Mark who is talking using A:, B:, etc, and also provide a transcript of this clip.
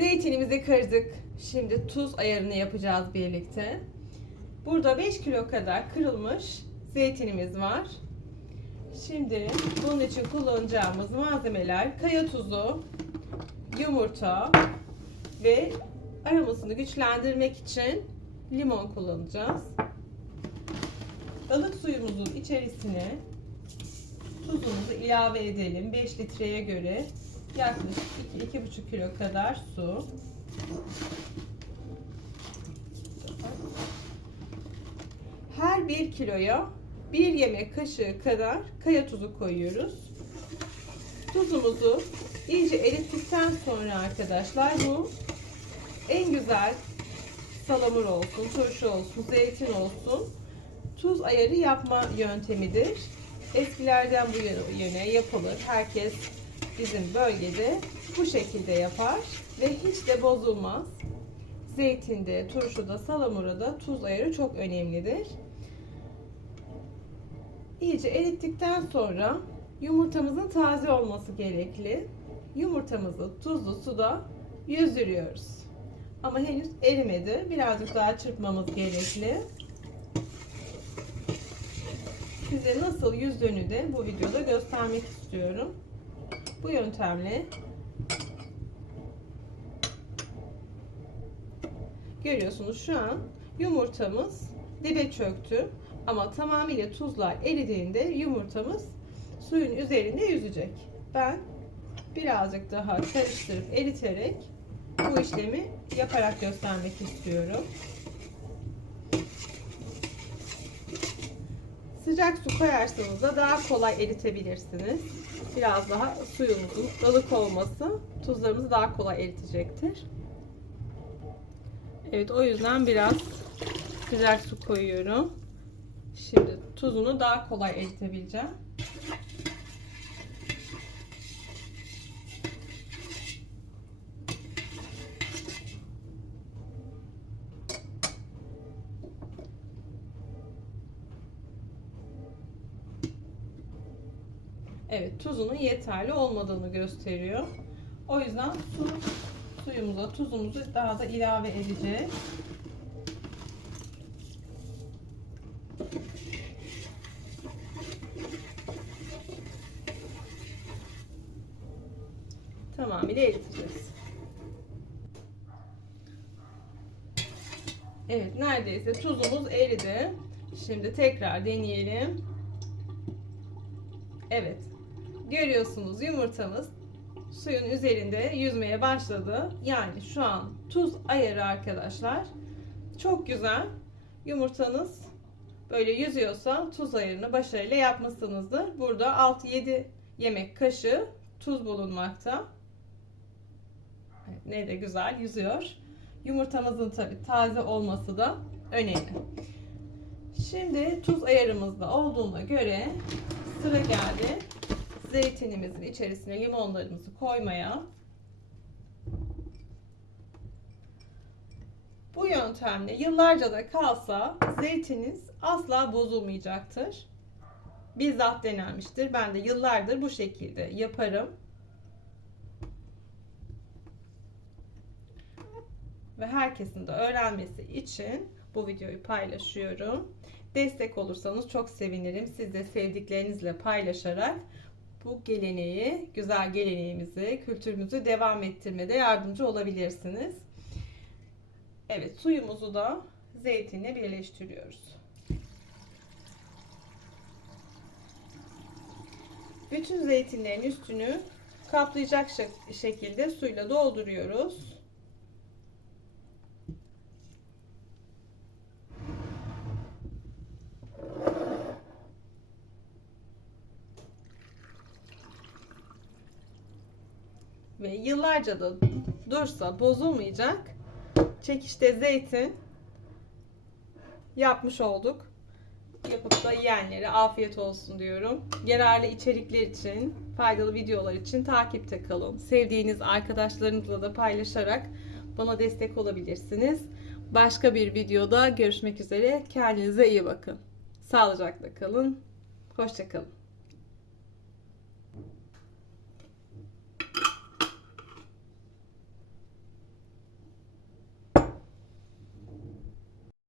A: Zeytinimizi kırdık. Şimdi tuz ayarını yapacağız birlikte. Burada 5 kilo kadar kırılmış zeytinimiz var. Şimdi bunun için kullanacağımız malzemeler kaya tuzu, yumurta ve aromasını güçlendirmek için limon kullanacağız. Balık suyumuzun içerisine tuzumuzu ilave edelim. 5 litreye göre yaklaşık 2-2,5 kilo kadar su. Her 1 kiloya 1 yemek kaşığı kadar kaya tuzu koyuyoruz. Tuzumuzu iyice erittikten sonra arkadaşlar bu en güzel salamur olsun, turşu olsun, zeytin olsun tuz ayarı yapma yöntemidir. Eskilerden bu yöne yapılır. Herkes bizim bölgede bu şekilde yapar ve hiç de bozulmaz. Zeytinde, turşuda, salamurada tuz ayarı çok önemlidir. İyice erittikten sonra yumurtamızın taze olması gerekli. Yumurtamızı tuzlu suda yüzdürüyoruz. Ama henüz erimedi. Birazcık daha çırpmamız gerekli. Size nasıl yüzdüğünü de bu videoda göstermek istiyorum. Bu yöntemle görüyorsunuz şu an yumurtamız dibe çöktü. Ama tamamıyla tuzlar eridiğinde yumurtamız suyun üzerinde yüzecek. Ben birazcık daha karıştırıp eriterek bu işlemi yaparak göstermek istiyorum. Sıcak su koyarsanız da daha kolay eritebilirsiniz. Biraz daha suyumuzun ılık olması tuzlarımızı daha kolay eritecektir. Evet o yüzden biraz sıcak su koyuyorum. Şimdi tuzunu daha kolay eritebileceğim. Evet tuzunun yeterli olmadığını gösteriyor. O yüzden su, suyumuza tuzumuzu daha da ilave edeceğiz. Tamamıyla eriteceğiz. Evet neredeyse tuzumuz eridi. Şimdi tekrar deneyelim. Evet. Görüyorsunuz yumurtamız suyun üzerinde yüzmeye başladı. Yani şu an tuz ayarı arkadaşlar. Çok güzel. Yumurtanız böyle yüzüyorsa tuz ayarını başarıyla yapmışsınızdır. Burada 6-7 yemek kaşığı tuz bulunmakta. Ne de güzel yüzüyor. Yumurtamızın tabi taze olması da önemli. Şimdi tuz ayarımızda olduğuna göre sıra geldi zeytinimizin içerisine limonlarımızı koymaya. Bu yöntemle yıllarca da kalsa zeytiniz asla bozulmayacaktır. Bizzat denenmiştir. Ben de yıllardır bu şekilde yaparım. Ve herkesin de öğrenmesi için bu videoyu paylaşıyorum. Destek olursanız çok sevinirim. Siz de sevdiklerinizle paylaşarak bu geleneği, güzel geleneğimizi, kültürümüzü devam ettirmede yardımcı olabilirsiniz. Evet, suyumuzu da zeytinle birleştiriyoruz. Bütün zeytinlerin üstünü kaplayacak şekilde suyla dolduruyoruz. Ve yıllarca da dursa bozulmayacak çekişte zeytin yapmış olduk. Yapıp da yiyenlere afiyet olsun diyorum. Yararlı içerikler için, faydalı videolar için takipte kalın. Sevdiğiniz arkadaşlarınızla da paylaşarak bana destek olabilirsiniz. Başka bir videoda görüşmek üzere. Kendinize iyi bakın. Sağlıcakla kalın. Hoşçakalın.